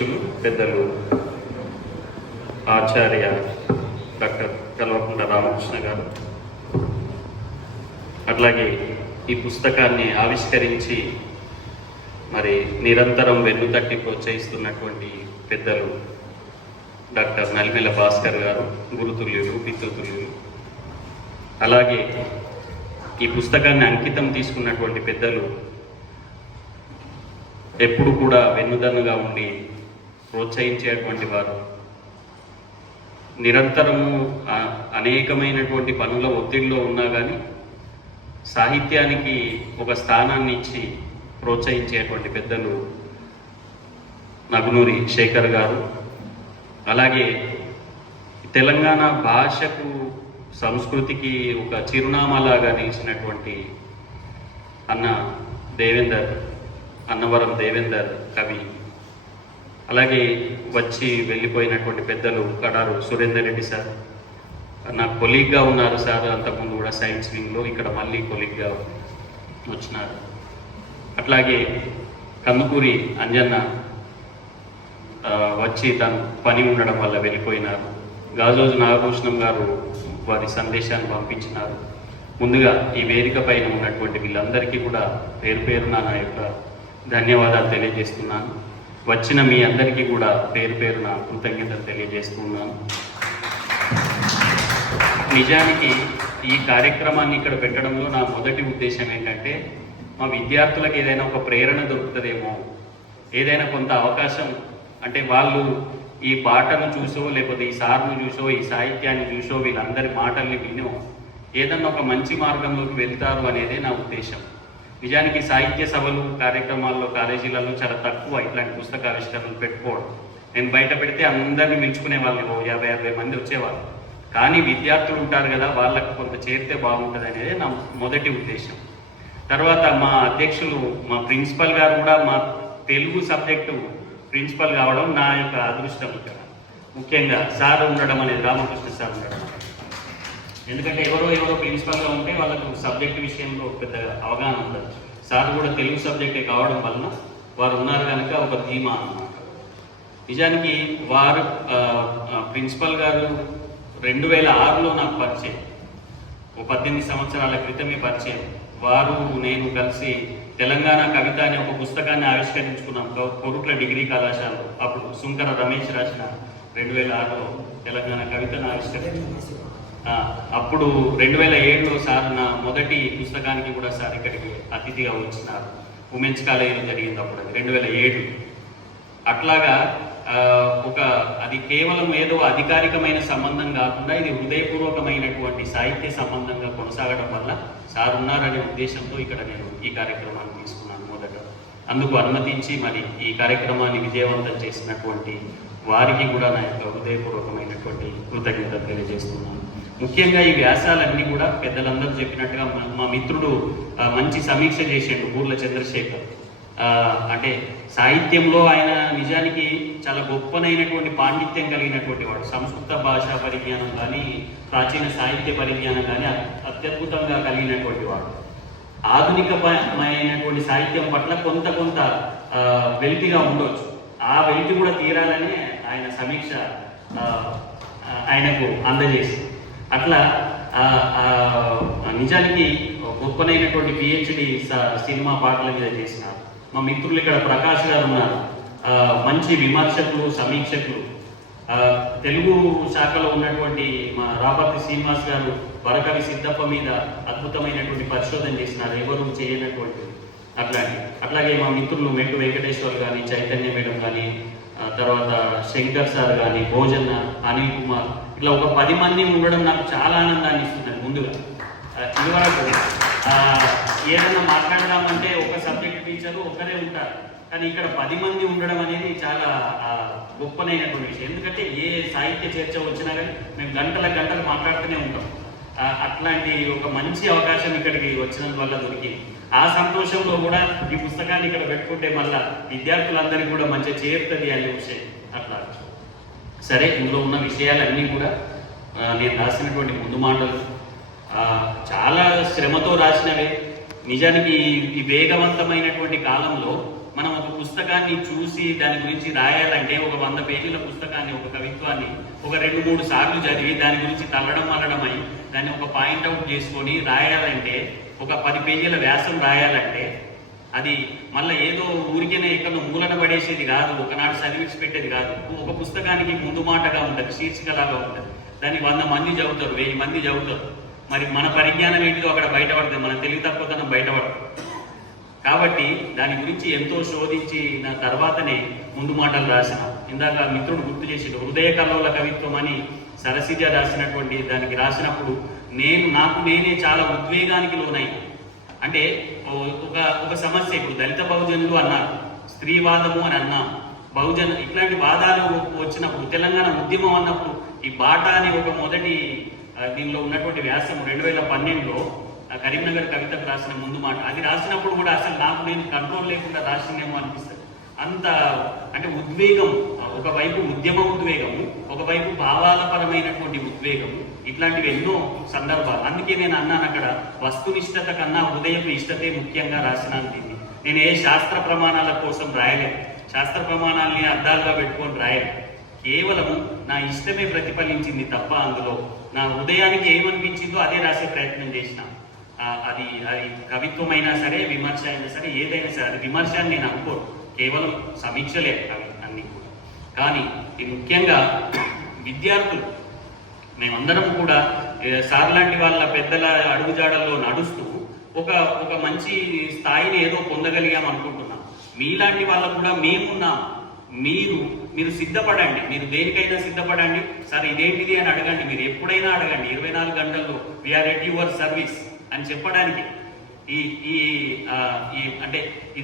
అధ్యక్షులు పెద్దలు ఆచార్య డాక్టర్ కల్వకుంట్ల రామకృష్ణ గారు అట్లాగే ఈ పుస్తకాన్ని ఆవిష్కరించి మరి నిరంతరం వెన్నుతట్టి ప్రోత్సహిస్తున్నటువంటి పెద్దలు డాక్టర్ నలిమెల భాస్కర్ గారు గురుతుల్యులు పితృతుల్యులు. అలాగే ఈ పుస్తకాన్ని అంకితం తీసుకున్నటువంటి పెద్దలు ఎప్పుడు కూడా వెన్నుదన్నుగా ఉండి ప్రోత్సహించేటువంటి వారు. నిరంతరము అనేకమైనటువంటి పనుల ఒత్తిడిలో ఉన్నా కానీ సాహిత్యానికి ఒక స్థానాన్ని ఇచ్చి ప్రోత్సహించేటువంటి పెద్దలు నగునూరి శేఖర్ గారు. అలాగే తెలంగాణ భాషకు సంస్కృతికి ఒక చిరునామాలాగా నిలిచినటువంటి అన్న దేవేందర్ అన్నవరం దేవేందర్ కవి అలాగే వచ్చి వెళ్ళిపోయినటువంటి పెద్దలు కడారు సురేందర్ రెడ్డి సార్. నా కొలీగ్గా ఉన్నారు సార్ అంతకుముందు కూడా సైన్స్ వింగ్లో ఇక్కడ మళ్ళీ కొలీగ్గా వచ్చినారు. అట్లాగే కందుకూరి అంజన్న వచ్చి తను పని ఉండడం వల్ల వెళ్ళిపోయినారు. గాజోజు నాగభూషణం గారు వారి సందేశాన్ని పంపించినారు. ముందుగా ఈ వేదిక పైన ఉన్నటువంటి వీళ్ళందరికీ కూడా పేరు పేరున నా యొక్క ధన్యవాదాలు తెలియజేస్తున్నాను. వచ్చిన మీ అందరికీ కూడా పేరు పేరున కృతజ్ఞతలు తెలియజేస్తున్నాను. నిజానికి ఈ కార్యక్రమాన్ని ఇక్కడ పెట్టడంలో నా మొదటి ఉద్దేశం ఏంటంటే మా విద్యార్థులకు ఏదైనా ఒక ప్రేరణ దొరుకుతుందేమో ఏదైనా కొంత అవకాశం అంటే వాళ్ళు ఈ పాటను చూసో లేకపోతే ఈ సార్ను చూసో ఈ సాహిత్యాన్ని చూసో వీళ్ళందరి మాటల్ని వినో ఏదన్నా ఒక మంచి మార్గంలోకి వెళ్తారు అనేదే నా ఉద్దేశం. నిజానికి సాహిత్య సభలు కార్యక్రమాల్లో కాలేజీలలో చాలా తక్కువ ఇట్లాంటి పుస్తకావిష్కరణలు పెట్టుకోవడం. నేను బయట పెడితే అందరిని మించుకునే వాళ్ళు యాభై యాభై మంది వచ్చేవాళ్ళు. కానీ విద్యార్థులు ఉంటారు కదా వాళ్ళకు కొంత చేరితే బాగుంటుంది అనేది నా మొదటి ఉద్దేశం. తర్వాత మా అధ్యక్షులు మా ప్రిన్సిపల్ గారు కూడా మా తెలుగు సబ్జెక్టు ప్రిన్సిపల్ కావడం నా యొక్క అదృష్టం. ఇక్కడ ముఖ్యంగా సార్ ఉండడం అనేది రామకృష్ణ సార్ ఉండడం. ఎందుకంటే ఎవరో ఎవరో ప్రిన్సిపల్గా ఉంటే వాళ్ళకు సబ్జెక్ట్ విషయంలో పెద్ద అవగాహన ఉండదు. సార్ కూడా తెలుగు సబ్జెక్టే కావడం వలన వారు ఉన్నారు కనుక ఒక ధీమా అన్నమాట. నిజానికి వారు ప్రిన్సిపల్ గారు రెండు వేల ఆరులో నాకు పరిచయం. ఓ పద్దెనిమిది సంవత్సరాల క్రితమే పరిచయం. వారు నేను కలిసి తెలంగాణ కవిత అనే ఒక పుస్తకాన్ని ఆవిష్కరించుకున్నాం. కొరుట్ల డిగ్రీ కళాశాలలో. అప్పుడు సుంకర రమేష్ రాసిన రెండు వేల ఆరులో తెలంగాణ కవితను ఆవిష్కరించుకున్నాం. అప్పుడు రెండు వేల ఏడులో సార్ నా మొదటి పుస్తకానికి కూడా సార్ ఇక్కడికి అతిథిగా వచ్చినారు. ఉమెన్స్ కాలేజీలో జరిగింది అప్పుడు అది రెండు వేల ఏడు. అట్లాగా ఒక అది కేవలం ఏదో అధికారికమైన సంబంధం కాకుండా ఇది హృదయపూర్వకమైనటువంటి సాహిత్య సంబంధంగా కొనసాగడం వల్ల సార్ ఉన్నారనే ఉద్దేశంతో ఇక్కడ నేను ఈ కార్యక్రమాన్ని తీసుకున్నాను మొదట. అందుకు అనుమతించి మరి ఈ కార్యక్రమాన్ని విజయవంతం చేసినటువంటి వారికి కూడా నా యొక్క హృదయపూర్వకమైనటువంటి కృతజ్ఞత తెలియజేస్తున్నాను. ముఖ్యంగా ఈ వ్యాసాలన్నీ కూడా పెద్దలందరూ చెప్పినట్టుగా మా- మా మిత్రుడు మంచి సమీక్ష చేసిండు బూర్ల చంద్రశేఖర్. అంటే సాహిత్యంలో ఆయన నిజానికి చాలా గొప్పనైనటువంటి పాండిత్యం కలిగినటువంటి వాడు. సంస్కృత భాషా పరిజ్ఞానం కానీ ప్రాచీన సాహిత్య పరిజ్ఞానం కానీ అత్యద్భుతంగా కలిగినటువంటి వాడు. ఆధునికమైనటువంటి సాహిత్యం పట్ల కొంత కొంత వెలితిగా ఉండొచ్చు. ఆ వెలితి కూడా తీరాలని ఆయన సమీక్ష ఆయనకు అందజేసింది. అట్లా నిజానికి గొప్పనైనటువంటి పిహెచ్డి సినిమా పాటల మీద చేసిన మా మిత్రులు ఇక్కడ ప్రకాష్ గారు ఉన్నారు. మంచి విమర్శకులు సమీక్షకులు. తెలుగు శాఖలో ఉన్నటువంటి మా రాపతి శ్రీనివాస్ గారు వరకవి సిద్ధప్ప మీద అద్భుతమైనటువంటి పరిశోధన చేసినారు. ఎవరు చేయనటువంటి అట్లాంటి అట్లాగే మా మిత్రులు మెట్టు వెంకటేశ్వర్ కానీ చైతన్య మేడం కానీ తర్వాత శంకర్ సార్ కానీ భోజన అనిల్ కుమార్ ఇట్లా ఒక పది మంది ఉండడం నాకు చాలా ఆనందాన్ని ఇస్తున్నది ముందుగా. ఇదివరకు ఆ, ఏదైనా మాట్లాడదామంటే ఒక సబ్జెక్ట్ టీచర్ ఒకరే ఉంటారు. కానీ ఇక్కడ పది మంది ఉండడం అనేది చాలా గొప్పనైనటువంటి విషయం. ఎందుకంటే ఏ సాహిత్య చర్చ వచ్చినా కానీ మేము గంటల గంటలు మాట్లాడుతూనే ఉంటాం. అట్లాంటి ఒక మంచి అవకాశం ఇక్కడికి వచ్చినందువల్ల దొరికింది ఆ సంతోషంలో కూడా ఈ పుస్తకాన్ని ఇక్కడ పెట్టుకుంటే మళ్ళా విద్యార్థులందరికీ కూడా మంచిగా చేరుతుంది అనే విషయం అట్లా సరే ఇందులో ఉన్న విషయాలన్నీ కూడా నేను రాసినటువంటి ముందు మాటలు చాలా శ్రమతో రాసినవే. నిజానికి ఈ- వేగవంతమైనటువంటి కాలంలో మనం ఒక పుస్తకాన్ని చూసి దాని గురించి రాయాలంటే ఒక వంద పేజీల పుస్తకాన్ని ఒక కవిత్వాన్ని ఒక రెండు మూడు సార్లు చదివి దాని గురించి తల్లడం మల్లడమై దాన్ని ఒక పాయింట్ అవుట్ చేసుకొని రాయాలంటే ఒక పది పేజీల వ్యాసం రాయాలంటే అది మళ్ళీ ఏదో ఊరికేనే ఇక్కడ మూలన పడేసేది కాదు ఒకనాడు సర్వీస్ పెట్టేది కాదు. ఒక పుస్తకానికి ముందు మాటగా ఉంటుంది శీర్షికలాగా ఉంటుంది. దాన్ని వంద మంది చదువుతారు వెయ్యి మంది చదువుతారు. మరి మన పరిజ్ఞానం ఏంటిదో అక్కడ బయటపడుతుంది మన తెలివి తక్కువతనం బయటపడుతుంది కాబట్టి దాని గురించి ఎంతో శోధించి నా తర్వాతనే ముందు మాటలు రాసిన ఇందాక మిత్రుడు గుర్తు చేసిండు హృదయ కల్లోల కవిత్వం అని సరసిజ రాసినటువంటి దానికి రాసినప్పుడు నేను నాకు నేనే చాలా ఉద్వేగానికి లోనయ్యాను అంటే ఒక ఒక సమస్య ఇప్పుడు దళిత బహుజనులు అన్నారు స్త్రీవాదము అని అన్నాం. బహుజన్ ఇట్లాంటి వాదాలు వచ్చినప్పుడు తెలంగాణ ఉద్యమం అన్నప్పుడు ఈ బాటా అనే ఒక మొదటి దీనిలో ఉన్నటువంటి వ్యాసం రెండు వేల పన్నెండులో కరీంనగర్ కవితకు రాసిన ముందు మాట. అది రాసినప్పుడు కూడా అసలు నాకు నేను కంట్రోల్ లేకుండా రాసిందేమో అనిపిస్తుంది. అంత అంటే ఉద్వేగం ఒకవైపు ఉద్యమ ఉద్వేగము ఒకవైపు భావాలపరమైనటువంటి ఉద్వేగము ఇట్లాంటివి ఎన్నో సందర్భాలు. అందుకే నేను అన్నాను అక్కడ వస్తునిష్టత కన్నా హృదయపు ఇష్టతే ముఖ్యంగా రాసినాను దీన్ని నేను ఏ శాస్త్ర ప్రమాణాల కోసం రాయలేదు శాస్త్ర ప్రమాణాలని అర్థాలుగా పెట్టుకొని రాయలేదు కేవలము నా ఇష్టమే ప్రతిఫలించింది తప్ప అందులో నా హృదయానికి ఏమనిపించిందో అదే రాసే ప్రయత్నం చేసిన. అది అది కవిత్వం అయినా సరే విమర్శ అయినా సరే ఏదైనా సరే అది విమర్శ అని నేను అనుకోను. కేవలం సమీక్షలే. కానీ ఇది ముఖ్యంగా విద్యార్థులు మేమందరం కూడా సార్ లాంటి వాళ్ళ పెద్దల అడుగుజాడల్లో నడుస్తూ ఒక ఒక మంచి స్థాయిని ఏదో పొందగలిగాం అనుకుంటున్నాం. మీలాంటి వాళ్ళకు కూడా మేమున్నాం మీరు మీరు సిద్ధపడండి. మీరు దేనికైనా సిద్ధపడండి. సార్ ఇదేంటిది అని అడగండి. మీరు ఎప్పుడైనా అడగండి. ఇరవై నాలుగు గంటల్లో వీఆర్ ఎట్ యువర్ సర్వీస్ అని చెప్పడానికి ఈ ఈ అంటే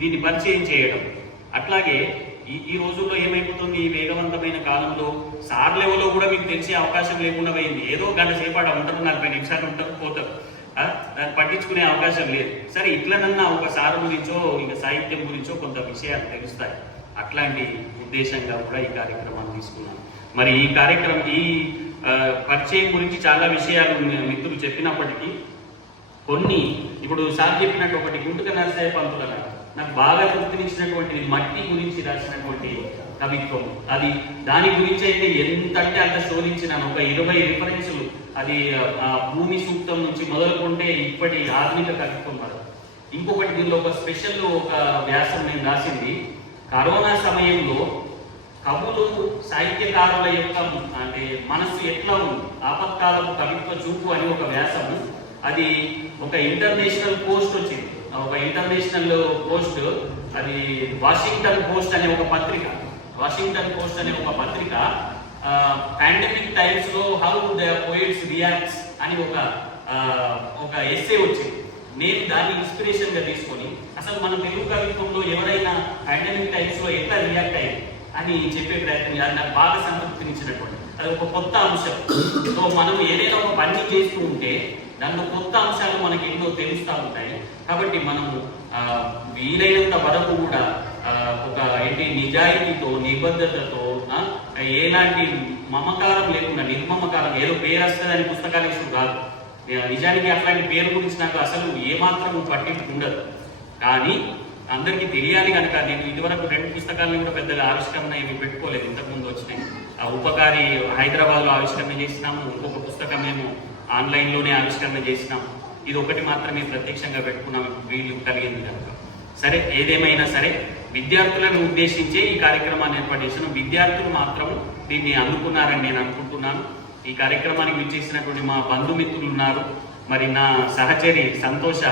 దీన్ని పరిచయం చేయడం. అట్లాగే ఈ ఈ రోజుల్లో ఏమైపోతుంది? ఈ వేగవంతమైన కాలంలో సార్ లెవెల్లో కూడా మీకు తెలిసే అవకాశం లేకుండా పోయింది. ఏదో గంట సేపు ఆడ ఉంటారు నలభై నిమిషాలు ఉంటారు పోతారు. దాన్ని పట్టించుకునే అవకాశం లేదు. సరే ఇట్లనన్నా ఒక సార్ గురించో ఇంకా సాహిత్యం గురించో కొంత విషయాలు తెలుస్తాయి. అట్లాంటి ఉద్దేశంగా కూడా ఈ కార్యక్రమాన్ని తీసుకున్నాను. మరి ఈ కార్యక్రమం ఈ పరిచయం గురించి చాలా విషయాలు మిత్రులు చెప్పినప్పటికీ కొన్ని ఇప్పుడు సార్ చెప్పినట్టు ఒకటి గుంటుక నరసయ్య పంతుల గారు నాకు బాగా గుర్తునిచ్చినటువంటి మట్టి గురించి రాసినటువంటి కవిత్వం. అది దాని గురించి అయితే ఎంత అంటే అంత శోధించినాను. ఒక ఇరవై రిఫరెన్సులు అది ఆ, భూమి సూక్తం నుంచి మొదలుకుంటే ఇప్పటి ఆధునిక కవిత్వం వరకు. ఇంకొకటి దీనిలో ఒక స్పెషల్ ఒక వ్యాసం నేను రాసింది. కరోనా సమయంలో కవులు సాహిత్యకారుల యొక్క అంటే మనస్సు ఎట్లా ఉంది? ఆపత్కాలపు కవిత్వ చూపు అని ఒక వ్యాసము. అది ఒక ఇంటర్నేషనల్ పోస్ట్ వచ్చింది. ఒక ఇంటర్నేషనల్ పోస్ట్ అది వాషింగ్టన్ పోస్ట్ అనే ఒక పత్రిక. వాషింగ్టన్ పోస్ట్ అనే ఒక పత్రిక పాండమిక్ టైమ్స్లో హౌ ద పోయిట్స్ రియాక్ట్స్ అని ఒక ఒక ఎస్సే వచ్చింది. నేను దాన్ని ఇన్స్పిరేషన్గా తీసుకొని అసలు మన తెలుగు కవిత్వంలో ఎవరైనా పాండమిక్ టైమ్స్లో ఎట్లా రియాక్ట్ అయ్యింది అని చెప్పే ప్రయత్నం చేయాలి. నాకు బాగా సంతృప్తినిచ్చినటువంటి అది ఒక కొత్త అంశం. సో మనం ఏదైనా ఒక పని చేస్తూ ఉంటే దాంట్లో కొత్త అంశాలు మనకి ఎన్నో తెలుస్తూ ఉంటాయి. కాబట్టి మనము ఆ, వీలైనంత వరకు కూడా ఒక ఏంటి నిజాయితీతో నిబద్ధతతో ఎలాంటి మమకారం లేకుండా నిర్మమకారం ఏదో పేరు వస్తుందని పుస్తకాలు ఇష్టం కాదు. నిజానికి అట్లాంటి పేరు గురించి నాకు అసలు ఏమాత్రం పట్టింపు ఉండదు. కానీ అందరికీ తెలియాలి కనుక నేను ఇదివరకు రెండు పుస్తకాలను కూడా పెద్దగా ఆవిష్కరణ ఏమి పెట్టుకోలేదు. ఇంతకుముందు వచ్చినాయి. ఆ ఉపకారి హైదరాబాద్లో ఆవిష్కరణ చేసినాము. ఇంకొక పుస్తకం ఏమో ఆన్లైన్లోనే ఆవిష్కరణ చేసినాం. ఇది ఒకటి మాత్రమే ప్రత్యక్షంగా పెట్టుకున్నాం. వీలు కలిగింది కనుక. సరే ఏదేమైనా సరే విద్యార్థులను ఉద్దేశించే ఈ కార్యక్రమాన్ని ఏర్పాటు చేసిన విద్యార్థులు మాత్రం దీన్ని అందుకున్నారని నేను అనుకుంటున్నాను. ఈ కార్యక్రమానికి విచ్చేసినటువంటి మా బంధుమిత్రులు ఉన్నారు. మరి నా సహచరి సంతోష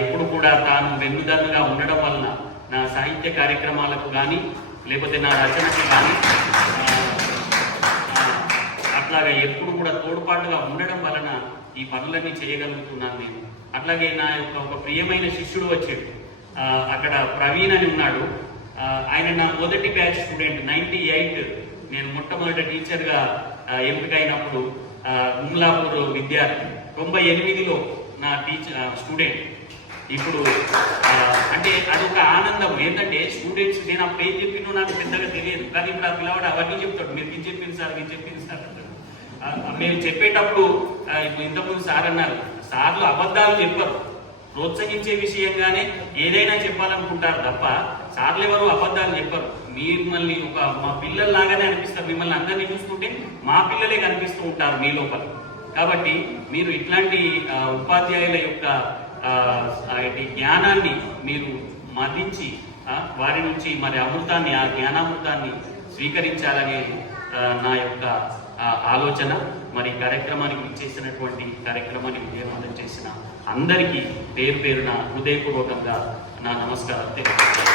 ఎప్పుడు కూడా తాను వెన్నుదన్నుగా ఉండడం వలన నా సాహిత్య కార్యక్రమాలకు కానీ లేకపోతే నా రచనకు కానీ అట్లాగే ఎప్పుడు కూడా తోడ్పాటుగా ఉండడం వలన ఈ పనులన్నీ చేయగలుగుతున్నాను నేను. అట్లాగే నా యొక్క ఒక ప్రియమైన శిష్యుడు వచ్చాడు. అక్కడ ప్రవీణ్ అని ఉన్నాడు. ఆయన నా మొదటి బ్యాచ్ స్టూడెంట్ నైన్టీ ఎయిట్. నేను మొట్టమొదటి టీచర్గా ఎంపికైనప్పుడు ఉమ్లాపూర్ విద్యార్థి. తొంభై ఎనిమిదిలో నా టీచర్ స్టూడెంట్. ఇప్పుడు అంటే అంటే అదొక ఆనందం. ఏంటంటే స్టూడెంట్స్ నేను ఆ పేరు చెప్పినో నాకు పెద్దగా తెలియదు. కానీ ఇప్పుడు ఆ పిల్లవాడు అవన్నీ చెప్తాడు. మీరు ఇది చెప్పింది సార్ ఇది చెప్పింది సార్ మేము చెప్పేటప్పుడు ఇప్పుడు ఇంతకుముందు సార్ అన్నారు సార్లు అబద్ధాలు చెప్పరు. ప్రోత్సహించే విషయంగానే ఏదైనా చెప్పాలనుకుంటారు తప్ప సార్లు ఎవరు అబద్ధాలు చెప్పరు. మిమ్మల్ని ఒక మా పిల్లల్లాగానే అనిపిస్తారు. మిమ్మల్ని అందరినీ చూస్తుంటే మా పిల్లలే కనిపిస్తూ ఉంటారు మీ లోపల. కాబట్టి మీరు ఇట్లాంటి ఉపాధ్యాయుల యొక్క జ్ఞానాన్ని మీరు మదించి వారి నుంచి మరి అమృతాన్ని ఆ జ్ఞానామృతాన్ని స్వీకరించాలనే నా యొక్క ఆలోచన మరి కార్యక్రమానికి ఇచ్చేసినటువంటి కార్యక్రమాన్ని విజయవంతం చేసిన అందరికీ పేరు పేరున హృదయపూర్వకంగా నా నమస్కారం తెలియజేస్తాను